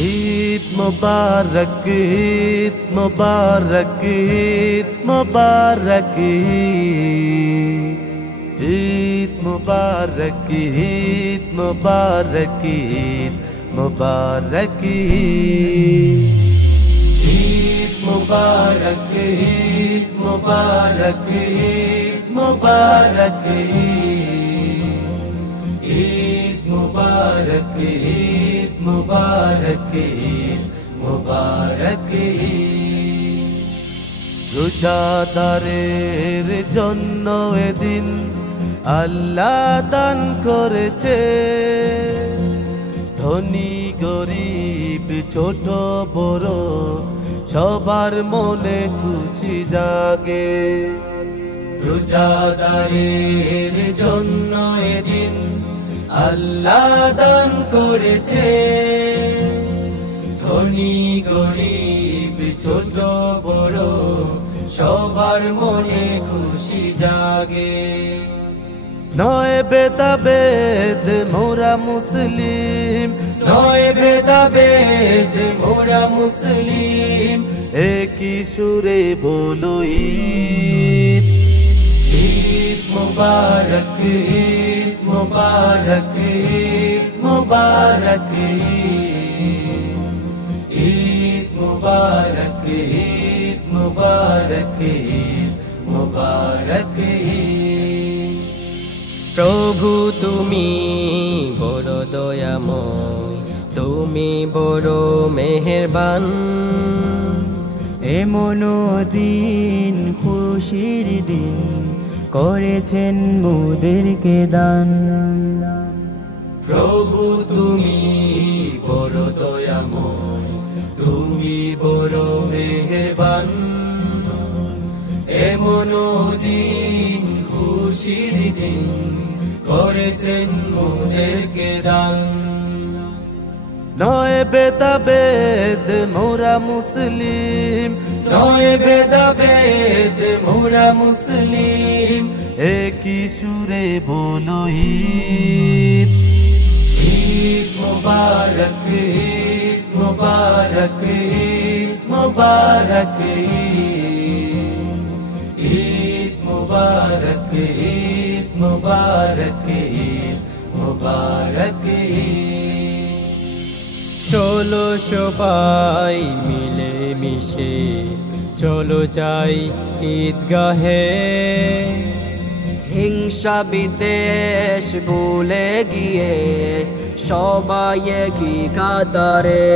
ईद मुबारक ईद मुबारक ईद मुबारक ईद मुबारक ईद मुबारक ईद मुबारक ईद मुबारक ईद मुबारक ईद मुबारक ईद मुबारक ईद मुबारक ईद मुबारक রোজাদারের জন্য এদিন আল্লাহ দান করেছে ধনী গরিব ছোট বড় সবার মনে খুশি জাগে রোজাদারের জন্য এদিন আল্লাহ দান করেছে ধনী গরিব ছোট বড় সবার মনে খুশি জাগে নয় ভেদাভেদ মোরা মুসলিম নয় ভেদাভেদ মোরা মুসলিম একই সুরে বলো ঈদ ঈদ মুবারক ঈদ মুবারক ঈদ মুবারক ঈদ মুবারক ঈদ মুবারক ঈদ মুবারক প্রভু তুমি বড় দয়াময় তুমি বড় মেহেরবান এমন দিন খুশির দিন করেছেন মোদেরকে দান প্রভু তুমি বড় দয়াময় তুমি বড় মেহেরবান এমন দিন খুশির দিন করেছেন মোদেরকে দান নয় ভেদাভেদ মোরা মুসলিম নয় ভেদাভেদ মোরা মুসলিম একই সুরে বলো ঈদ ঈদ মুবারক ঈদ মুবারক ঈদ মুবারক ঈদ মুবারক ঈদ মুবারক ঈদ মুবারক চলো সবাই মিলে মিশে চলো যাই ঈদগাহে হিংসা বিদ্বেষ ভুলে গিয়ে সবাই কি কাতারে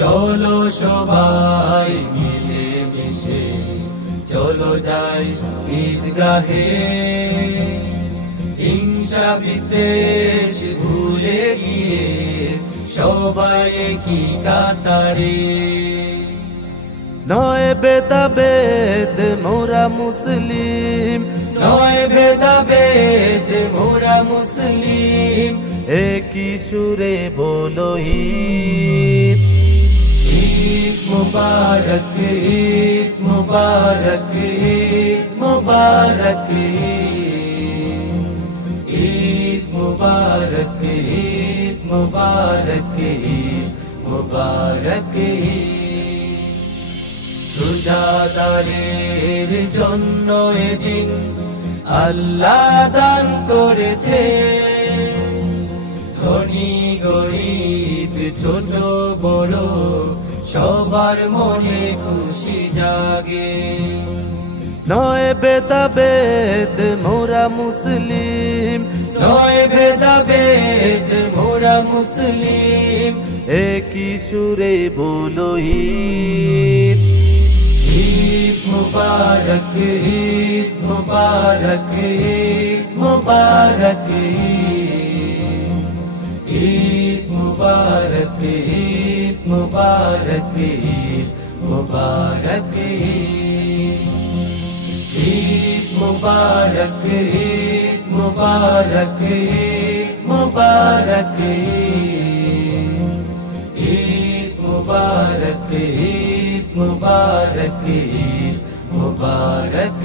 চলো সবাই মিলে মিশে চলো যাই ঈদগাহে হিংসা বিদ্বেষ ভুলে গিয়ে সবাই কি কাতারে নয় ভেদাভেদ মোরা মুসলিম নয় ভেদাভেদ মোরা মুসলিম একই সুরে বলো ঈদ ঈদ মুবারক ঈদ মুবারক ঈদ মুবারক ঈদ মুবারক ঈদ মুবারক ঈদ মুবারক রোজাদারের জন্য এদিন আল্লাহ দান করেছে ধনী গরিব ছোট বড় সবার মনে খুশি জাগে নয় ভেদাভেদ মোরা মুসলিম নয় ভেদাভেদ মোরা মুসলিম একই সুরে বলো ঈদ ঈদ মুবারক ঈদ মুবারক ঈদ মুবারক ঈদ মুবারক ঈদ মুবারক ঈদ মুবারক ঈদ মুবারক ঈদ মুবারক ঈদ মুবারক ঈদ মুবারক ঈদ মুবারক ঈদ মুবারক